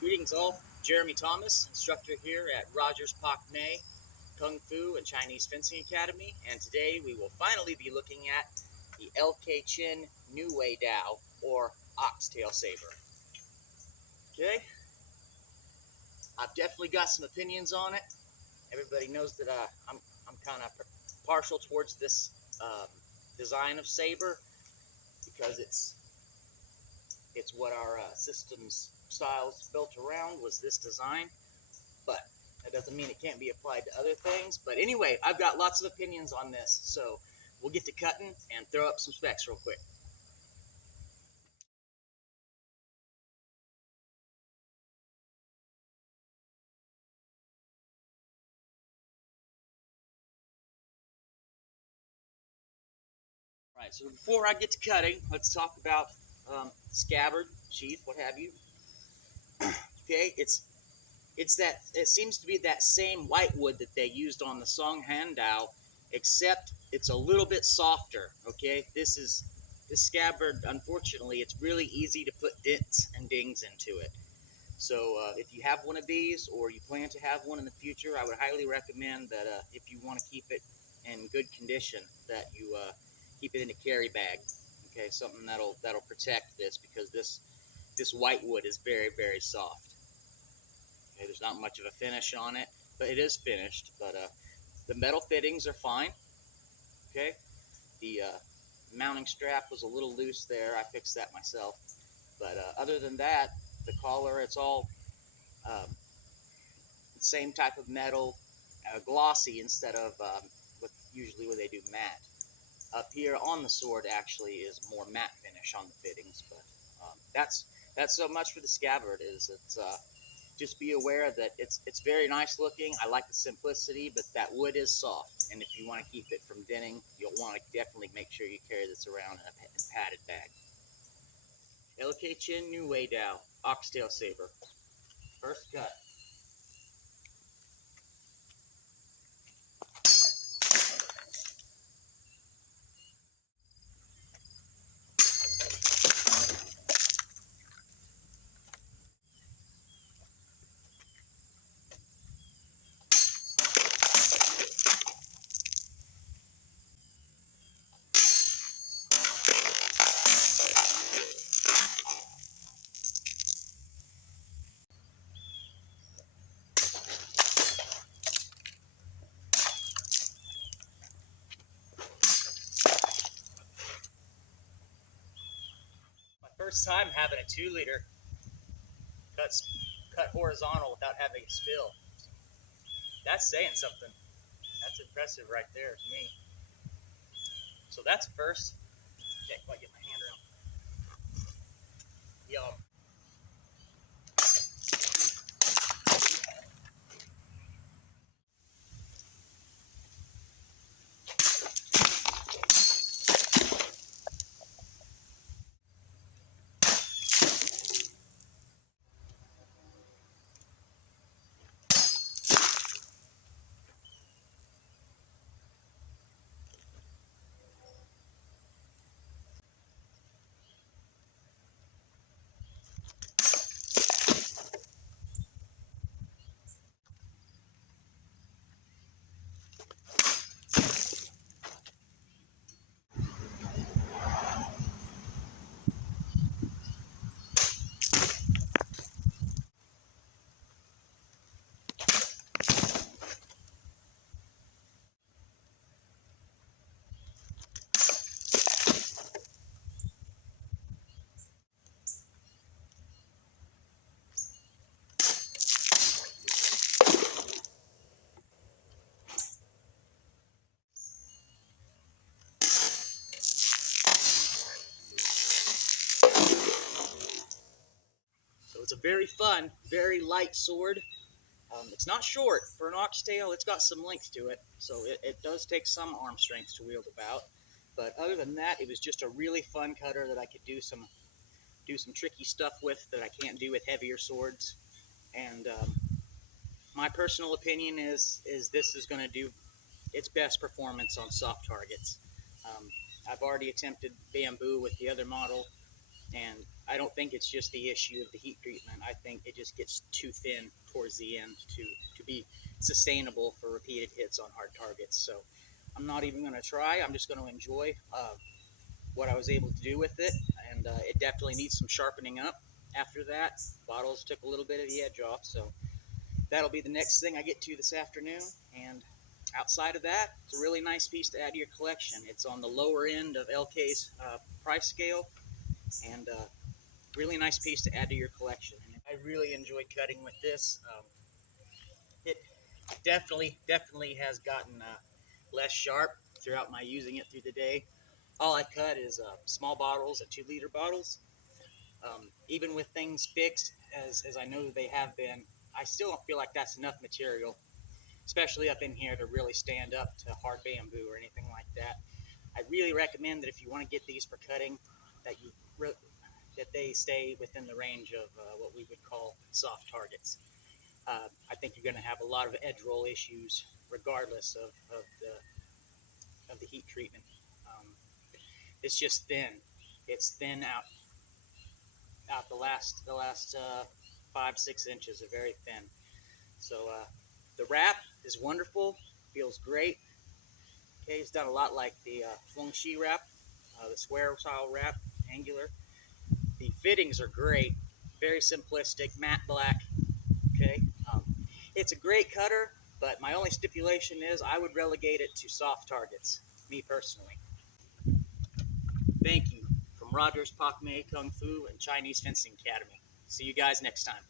Greetings all, Jeremy Thomas, instructor here at Rogers Pak Ne Kung Fu and Chinese Fencing Academy, and today we will finally be looking at the LK Chen Niu Wei Dao, or oxtail saber. Okay, I've definitely got some opinions on it. Everybody knows that I'm kind of partial towards this design of saber because it's what our system's styles built around was this design. But that doesn't mean it can't be applied to other things. But anyway, I've got lots of opinions on this, so we'll get to cutting and throw up some specs real quick. All right, so before I get to cutting, let's talk about scabbard, sheath, what have you. Okay, it's that it seems to be that same white wood that they used on the Song Han Dao, except it's a little bit softer. Okay, this scabbard. Unfortunately, it's really easy to put dents and dings into it. So if you have one of these or you plan to have one in the future, I would highly recommend that if you want to keep it in good condition, that you keep it in a carry bag. Okay, something that'll protect this because this white wood is very soft. Okay, there's not much of a finish on it, but it is finished. But the metal fittings are fine. Okay, the mounting strap was a little loose there. I fixed that myself. But other than that, the collar, it's all same type of metal, glossy instead of what usually what they do matte. Up here on the sword actually is more matte finish on the fittings, but that's so much for the scabbard. Is it's just be aware that it's very nice looking. I like the simplicity, but that wood is soft, and if you want to keep it from denting, you'll want to definitely make sure you carry this around in a padded bag. LK Chin Niu Wei Dao Oxtail Saber. First cut. My first time having a 2 liter cut horizontal without having a spill. That's saying something. That's impressive right there to me. So that's first. Can't quite get my hand around. Yum. So it's a very fun, very light sword. It's not short. For an oxtail, it's got some length to it, so it does take some arm strength to wield about. But other than that, it was just a really fun cutter that I could do some tricky stuff with that I can't do with heavier swords. And my personal opinion is this is going to do its best performance on soft targets. Um, I've already attempted bamboo with the other model, And I don't think it's just the issue of the heat treatment. I think it just gets too thin towards the end to be sustainable for repeated hits on hard targets. So I'm not even going to try. I'm just going to enjoy what I was able to do with it. And it definitely needs some sharpening up after that. Bottles took a little bit of the edge off. So that'll be the next thing I get to this afternoon. And outside of that, it's a really nice piece to add to your collection. It's on the lower end of LK's price scale, and really nice piece to add to your collection. And I really enjoy cutting with this. It definitely has gotten less sharp throughout my using it through the day. All I cut is small bottles, 2-liter bottles. Even with things fixed, as I know they have been, I still don't feel like that's enough material, especially up in here, to really stand up to hard bamboo or anything like that. I really recommend that if you want to get these for cutting, that they stay within the range of what we would call soft targets. I think you're going to have a lot of edge roll issues regardless of the heat treatment. It's just thin. It's thin out the last 5-6 inches are very thin. So the wrap is wonderful. Feels great. Okay, it's done a lot like the Feng Shi wrap, the square style wrap, angular. The fittings are great. Very simplistic, matte black. Okay, it's a great cutter, but my only stipulation is I would relegate it to soft targets, me personally. Thank you from Rogers Pak Mei Kung Fu and Chinese Fencing Academy. See you guys next time.